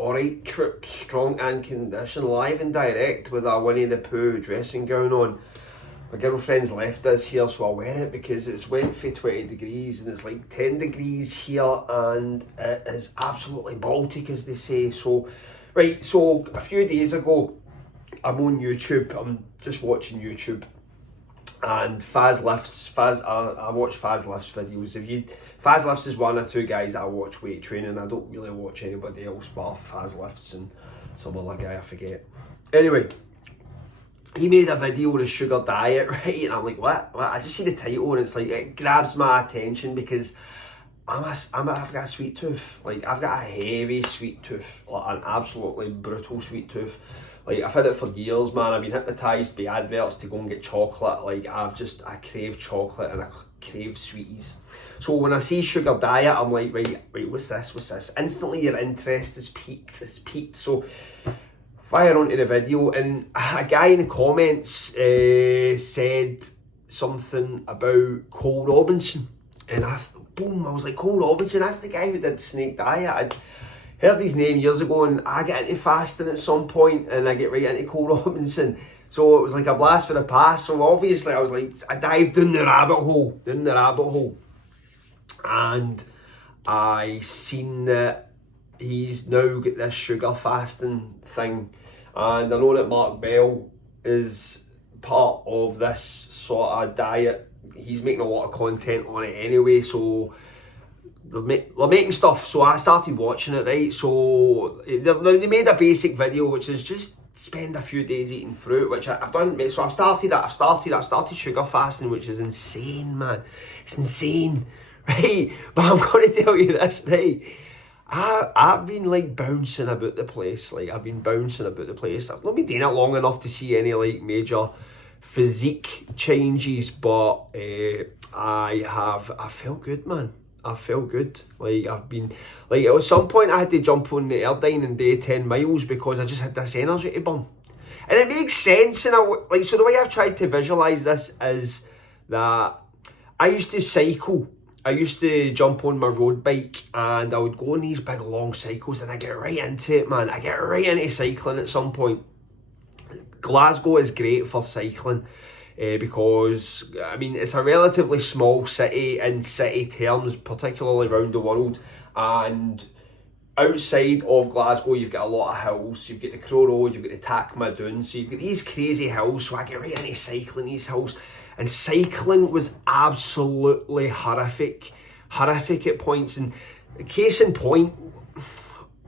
Alright troops, strong and conditioned, live and direct with a Winnie the Pooh dressing gown on. My girlfriend's left us here, so I'll wear it because it's went for 20 degrees and it's like 10 degrees here and it is absolutely Baltic, as they say. So, right, so a few days ago, I'm on YouTube, I'm just watching YouTube, and fazlifts, I watch fazlifts videos. Fazlifts is one or two guys that I watch weight training. I don't really watch anybody else but fazlifts and some other guy, I forget. Anyway, he made a video on a sugar diet, right? And I'm like, what? I just see the title and it's like, it grabs my attention because I've got a sweet tooth. Like, I've got a heavy sweet tooth, like an absolutely brutal sweet tooth. Like, I've had it for years, man. I've been hypnotised by adverts to go and get chocolate. Like, I crave chocolate and I crave sweeties. So when I see sugar diet, I'm like, right, what's this? Instantly your interest is peaked. So fire onto the video, and a guy in the comments said something about Cole Robinson. And I was like, Cole Robinson, that's the guy who did the snake diet. I'd heard his name years ago, and I get into fasting at some point, and I get right into Cole Robinson. So it was like a blast for the past. So obviously I was like, I dived down the rabbit hole, and I seen that he's now got this sugar fasting thing, and I know that Mark Bell is part of this sort of diet. He's making a lot of content on it anyway, so they're making stuff. So I started watching it, right? So they made a basic video, which is just spend a few days eating fruit, which I've done. So I've started sugar fasting, which is insane, man. It's insane, right? But I'm going to tell you this, right? I've been like bouncing about the place. I've not been doing it long enough to see any like major physique changes, but I felt good, man. I felt good. At some point I had to jump on the airline and do 10 miles because I just had this energy to burn. And it makes sense, and so the way I've tried to visualise this is that I used to cycle. I used to jump on my road bike and I would go on these big long cycles, and I get right into it, man. I get right into cycling at some point. Glasgow is great for cycling because, I mean, it's a relatively small city in city terms, particularly around the world, and outside of Glasgow you've got a lot of hills. You've got the Crow Road, you've got the Tacma Dunes, so you've got these crazy hills. So I get right into cycling these hills, and cycling was absolutely horrific at points. And case in point,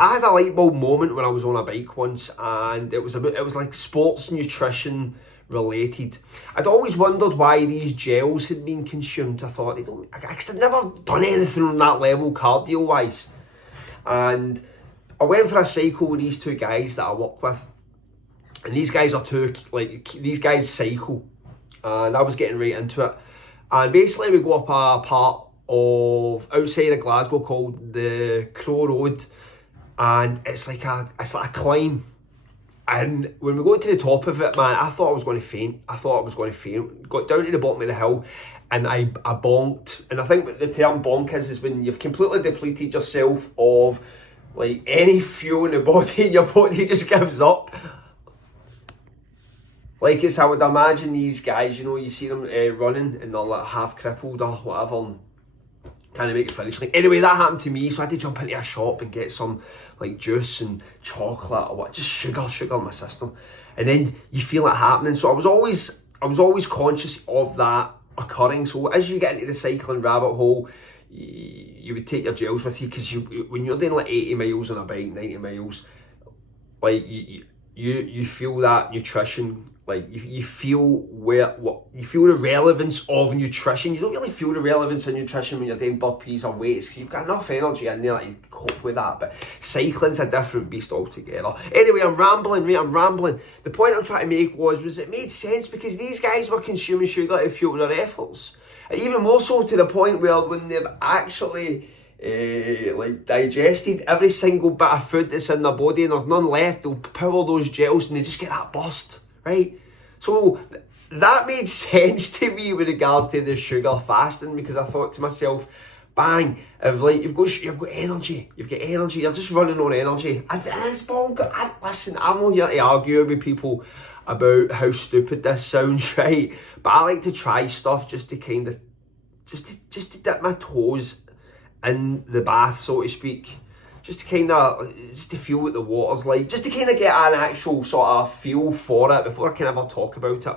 I had a light bulb moment when I was on a bike once, and it was like sports nutrition related. I'd always wondered why these gels had been consumed. I thought I'd never done anything on that level cardio wise. And I went for a cycle with these two guys that I work with, and these guys cycle, and I was getting right into it. And basically we go up a part of outside of Glasgow called the Crow Road, and it's like a climb. And when we got to the top of it, man, I thought I was going to faint. Got down to the bottom of the hill, and I bonked. And I think what the term bonk is when you've completely depleted yourself of like any fuel in the body, and your body just gives up. Like, I would imagine these guys, you see them running and they're like half crippled or whatever, and can't make it finish. Anyway, that happened to me, so I had to jump into a shop and get some like juice and chocolate or what, just sugar in my system, and then you feel it happening. So I was always conscious of that occurring. So as you get into the cycling rabbit hole, you would take your gels with you, because when you're doing like 80 miles on a bike, 90 miles, like you feel that nutrition. Like you feel the relevance of nutrition. You don't really feel the relevance of nutrition when you're doing burpees or weights, because you've got enough energy in there to cope with that. But cycling's a different beast altogether. Anyway, I'm rambling. The point I'm trying to make was it made sense because these guys were consuming sugar to fuel their efforts, and even more so to the point where when they've actually digested every single bit of food that's in their body and there's none left, they'll power those gels and they just get that burst. Right, so that made sense to me with regards to the sugar fasting, because I thought to myself, bang. If like you've got energy, you're just running on energy. Listen, I'm not here to argue with people about how stupid this sounds, right? But I like to try stuff just to kind of, just to dip my toes in the bath, so to speak. Just to feel what the water's like, just to kind of get an actual sort of feel for it before I can ever talk about it.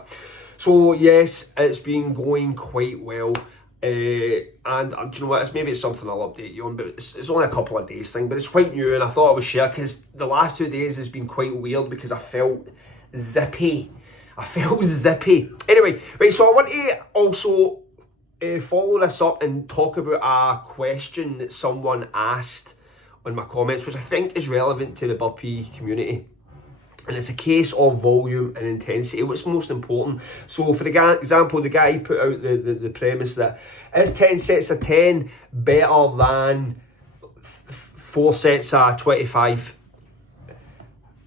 So yes, it's been going quite well. And do you know what, it's something I'll update you on, but it's only a couple of days thing, but it's quite new, and I thought I would share because the last 2 days has been quite weird because I felt zippy. Anyway, right, so I want to also follow this up and talk about a question that someone asked on my comments, which I think is relevant to the burpee community. And it's a case of volume and intensity. What's most important? So for example, the guy put out the premise that is 10 sets of 10 better than 4 sets of 25?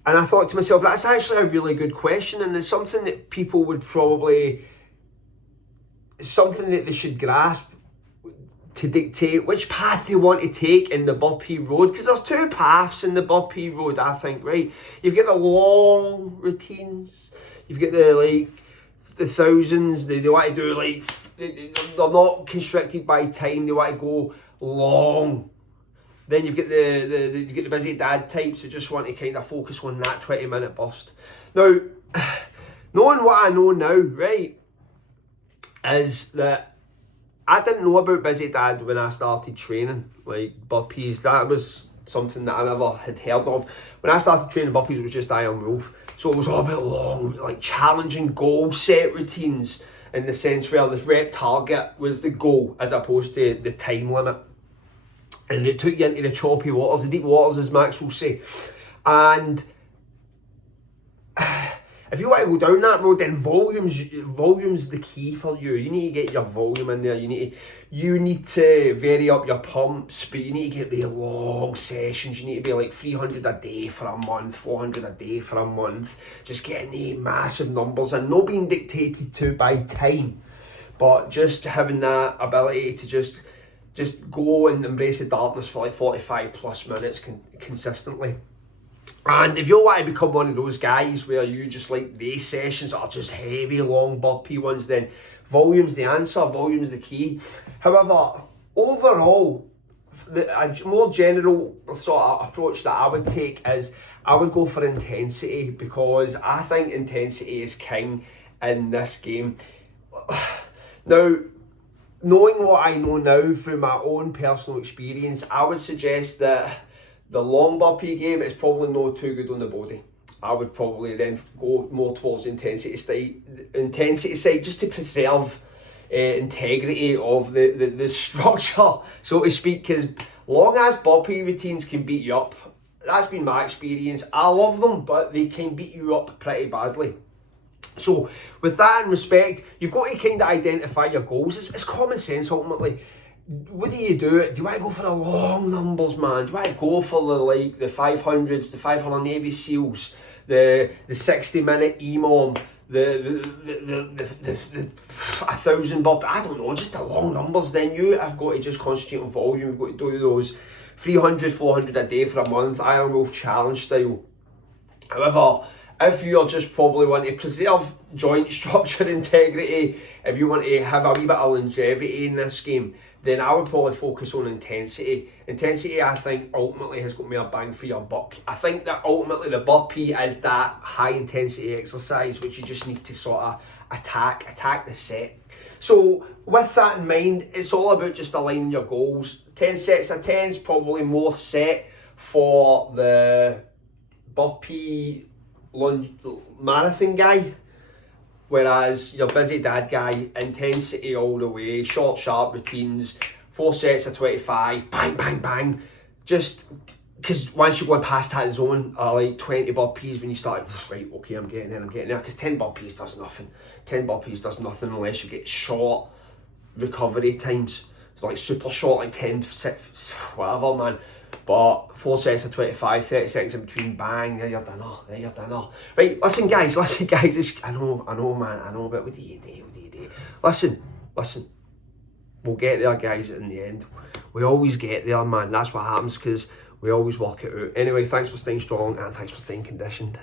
And I thought to myself, that's actually a really good question, and it's something that people would probably, something that they should grasp to dictate which path they want to take in the burpee road, because there's 2 paths in the burpee road, I think, right? You've got the long routines, you've got the thousands, they want to do like, they're not constricted by time, they want to go long. Then you've got the busy dad types that just want to kind of focus on that 20-minute burst. Now, knowing what I know now, right, is that I didn't know about busy dad when I started training, like burpees. That was something that I never had heard of. When I started training burpees, it was just Iron Wolf. So it was all about long, like challenging goal set routines, in the sense where the rep target was the goal as opposed to the time limit. And it took you into the choppy waters, the deep waters, as Max will say. And if you want to go down that road, then volume's the key for you. You need to get your volume in there. You need to vary up your pumps, but you need to get really long sessions. You need to be like 300 a day for a month, 400 a day for a month. Just getting the massive numbers and not being dictated to by time, but just having that ability to just go and embrace the darkness for like 45 plus minutes consistently. And if you want to become one of those guys where you just like these sessions are just heavy, long burpee ones, then volume's the answer, volume's the key. However, overall, a more general sort of approach that I would take is I would go for intensity, because I think intensity is king in this game. Now, knowing what I know now through my own personal experience, I would suggest that the long burpee game is probably not too good on the body. I would probably then go more towards intensity side, just to preserve integrity of the structure, so to speak, because long as burpee routines can beat you up. That's been my experience. I love them, but they can beat you up pretty badly. So with that in respect, you've got to kind of identify your goals. It's common sense ultimately. What do? Do you want to go for the long numbers, man? Do you want to go for the 500s, the 500 Navy SEALs, the 60-minute EMOM, the 1,000 burpees? I don't know, just the long numbers. Then you have got to just concentrate on volume. You've got to do those 300, 400 a day for a month, Iron Wolf challenge style. However, if you're just probably want to preserve joint structure integrity, if you want to have a wee bit of longevity in this game, then I would probably focus on intensity. Intensity, I think, ultimately has got me a bang for your buck. I think that ultimately the burpee is that high intensity exercise which you just need to sort of attack the set. So with that in mind, it's all about just aligning your goals. 10 sets of 10 is probably more set for the burpee marathon guy, whereas your busy dad guy, intensity all the way, short sharp routines, 4 sets of 25, bang bang bang. Just because once you're going past that zone, like 20 burpees, when you start, right, okay, I'm getting there, because 10 burpees does nothing. 10 burpees does nothing unless you get short recovery times. It's like super short, like 10, whatever, man. But 4 sets of 25, 30 seconds in between, bang, there you're done. Right, listen guys, I know man, I know, but what do you do? Listen, we'll get there guys in the end. we always get there, man. That's what happens, because we always work it out. Anyway, thanks for staying strong and thanks for staying conditioned.